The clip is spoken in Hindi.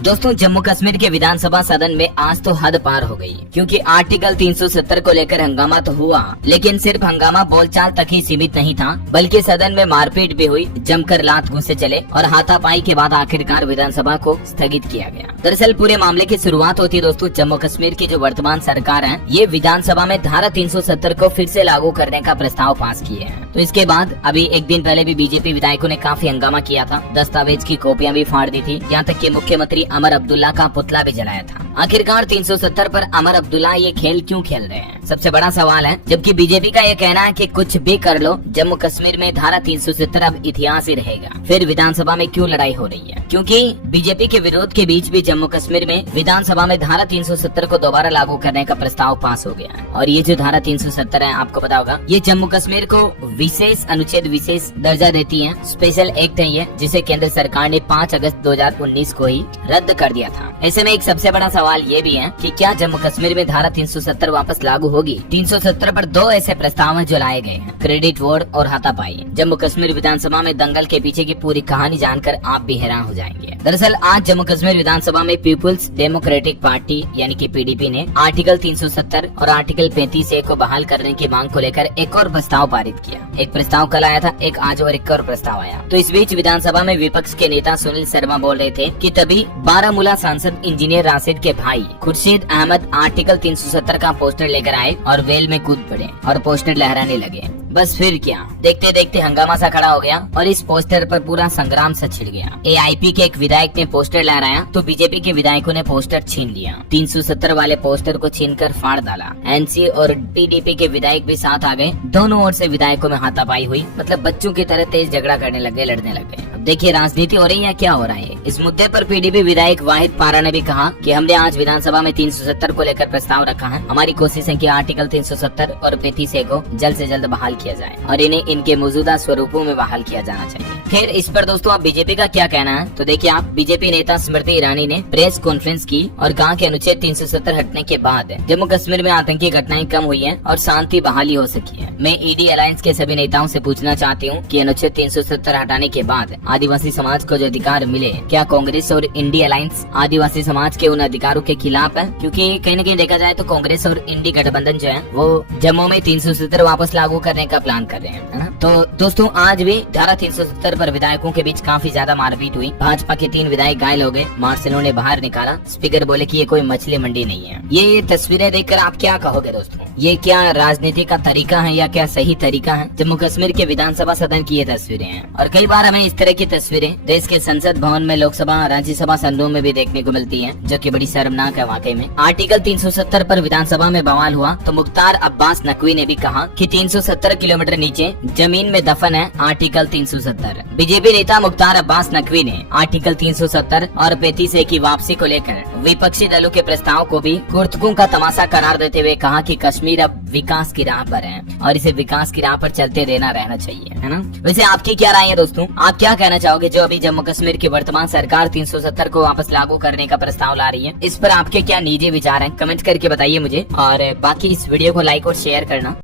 दोस्तों जम्मू कश्मीर के विधानसभा सदन में आज तो हद पार हो गई, क्योंकि आर्टिकल 370 को लेकर हंगामा तो हुआ, लेकिन सिर्फ हंगामा बोलचाल तक ही सीमित नहीं था, बल्कि सदन में मारपीट भी हुई, जमकर लात घूंसे चले और हाथापाई के बाद आखिरकार विधानसभा को स्थगित किया गया। दरअसल पूरे मामले की शुरुआत होती है दोस्तों जम्मू कश्मीर की जो वर्तमान सरकार है, ये विधानसभा में धारा 370 को फिर से लागू करने का प्रस्ताव पास किए हैं। तो इसके बाद अभी एक दिन पहले भी बीजेपी विधायकों ने काफी हंगामा किया था, दस्तावेज की कॉपियां भी फाड़ दी थी, यहाँ तक कि मुख्यमंत्री अमर अब्दुल्ला का पुतला भी जलाया था। आखिरकार 370 पर अमर अब्दुल्ला ये खेल क्यों खेल रहे हैं, सबसे बड़ा सवाल है। जबकि बीजेपी का ये कहना है कि कुछ भी कर लो, जम्मू कश्मीर में धारा 370 अब इतिहास ही रहेगा। फिर विधानसभा में क्यों लड़ाई हो रही है, क्योंकि बीजेपी के विरोध के बीच भी जम्मू कश्मीर में विधानसभा में धारा 370 को दोबारा लागू करने का प्रस्ताव पास हो गया है। और ये जो धारा 370 है, आपको पता होगा, ये जम्मू कश्मीर को विशेष अनुच्छेद विशेष दर्जा देती है, स्पेशल एक्ट है ये, जिसे केंद्र सरकार ने 5 अगस्त 2019 को ही रद्द कर दिया था। ऐसे में एक सबसे बड़ा सवाल ये भी है कि क्या जम्मू कश्मीर में धारा 370 वापस लागू होगी। 370 पर दो ऐसे प्रस्ताव हैं जो लाए गए हैं, क्रेडिट वोट और हाथापाई। जम्मू कश्मीर विधानसभा में दंगल के पीछे की पूरी कहानी जानकर आप भी हैरान हो जाएंगे। दरअसल आज जम्मू कश्मीर विधानसभा में पीपुल्स डेमोक्रेटिक पार्टी यानी कि पीडीपी ने आर्टिकल 370 और आर्टिकल 35A को बहाल करने की मांग को लेकर एक और प्रस्ताव पारित किया। एक प्रस्ताव कल आया था, एक आज और एक और प्रस्ताव आया। तो इस बीच विधानसभा में विपक्ष के नेता सुनील शर्मा बोल रहे थे कि तभी बारामूला सांसद इंजीनियर राशिद के भाई खुर्शीद अहमद आर्टिकल 370 का पोस्टर लेकर आए और वेल में कूद पड़े और पोस्टर लहराने लगे। बस फिर क्या, देखते देखते हंगामा सा खड़ा हो गया और इस पोस्टर पर पूरा संग्राम सा छिड़ गया। एआईपी के एक विधायक ने पोस्टर लहराया तो बीजेपी के विधायकों ने पोस्टर छीन लिया। 370 वाले पोस्टर को छीनकर फाड़ डाला। एनसी और टीडीपी के विधायक भी साथ आ गए। दोनों ओर से विधायकों में हाथापाई हुई, मतलब बच्चों की तरह तेज झगड़ा करने लगे, लड़ने लगे। अब देखिए राजनीति हो रही है, क्या हो रहा है। इस मुद्दे पर पीडीपी विधायक वाहिद पारा ने भी कहा कि हमने आज विधानसभा में 370 को लेकर प्रस्ताव रखा है। हमारी कोशिश है कि आर्टिकल 370 और 35A को जल्द से जल्द बहाल किया जाए और इन्हें इनके मौजूदा स्वरूपों में बहाल किया जाना चाहिए। खैर इस पर दोस्तों आप बीजेपी का क्या कहना है, तो देखिए आप, बीजेपी नेता स्मृति ईरानी ने प्रेस कॉन्फ्रेंस की और कहा कि अनुच्छेद 370 हटने के बाद जम्मू कश्मीर में आतंकी घटनाएं कम हुई है और शांति बहाली हो सकी है। मैं ईडी अलायंस के सभी नेताओं से पूछना चाहती हूँ कि अनुच्छेद 370 हटाने के बाद आदिवासी समाज को जो अधिकार मिले, क्या कांग्रेस और इंडी अलायंस आदिवासी समाज के उन अधिकारों के खिलाफ है? क्योंकि कहीं न कहीं देखा जाए तो कांग्रेस और इंडी गठबंधन जो है वो जम्मू में 370 वापस लागू करने का प्लान कर रहे हैं, है ना। तो दोस्तों आज भी धारा 370 पर विधायकों के बीच काफी ज्यादा मारपीट हुई। भाजपा के 3 विधायक घायल हो गए, मार्शलों ने बाहर निकाला। स्पीकर बोले कि ये कोई मछली मंडी नहीं है। ये तस्वीरें देखकर आप क्या कहोगे दोस्तों, ये क्या राजनीति का तरीका है या क्या सही तरीका है? जम्मू कश्मीर के विधानसभा सदन की ये तस्वीरें हैं और कई बार हमें इस तरह की तस्वीरें देश के संसद भवन में, लोकसभा राज्यसभा सदनों में भी देखने को मिलती है, जो कि बड़ी शर्मनाक है वाकई में। आर्टिकल 370 पर विधानसभा में बवाल हुआ तो मुख्तार अब्बास नकवी ने भी कहा कि 370 किलोमीटर नीचे जमीन में दफन है आर्टिकल 370। बीजेपी नेता मुख्तार अब्बास नकवी ने आर्टिकल 370 और 35A की वापसी को लेकर विपक्षी दलों के प्रस्ताव को भी कुर्तकों का तमाशा करार देते हुए कहा कि कश्मीर अब विकास की राह पर है और इसे विकास की राह पर चलते रहना चाहिए, है ना। वैसे आपकी क्या राय है दोस्तों, आप क्या कहना चाहोगे जो अभी जम्मू कश्मीर की वर्तमान सरकार 370 को वापस लागू करने का प्रस्ताव ला रही है? इस पर आपके क्या निजी विचार हैं, कमेंट करके बताइए मुझे। और बाकी इस वीडियो को लाइक और शेयर करना।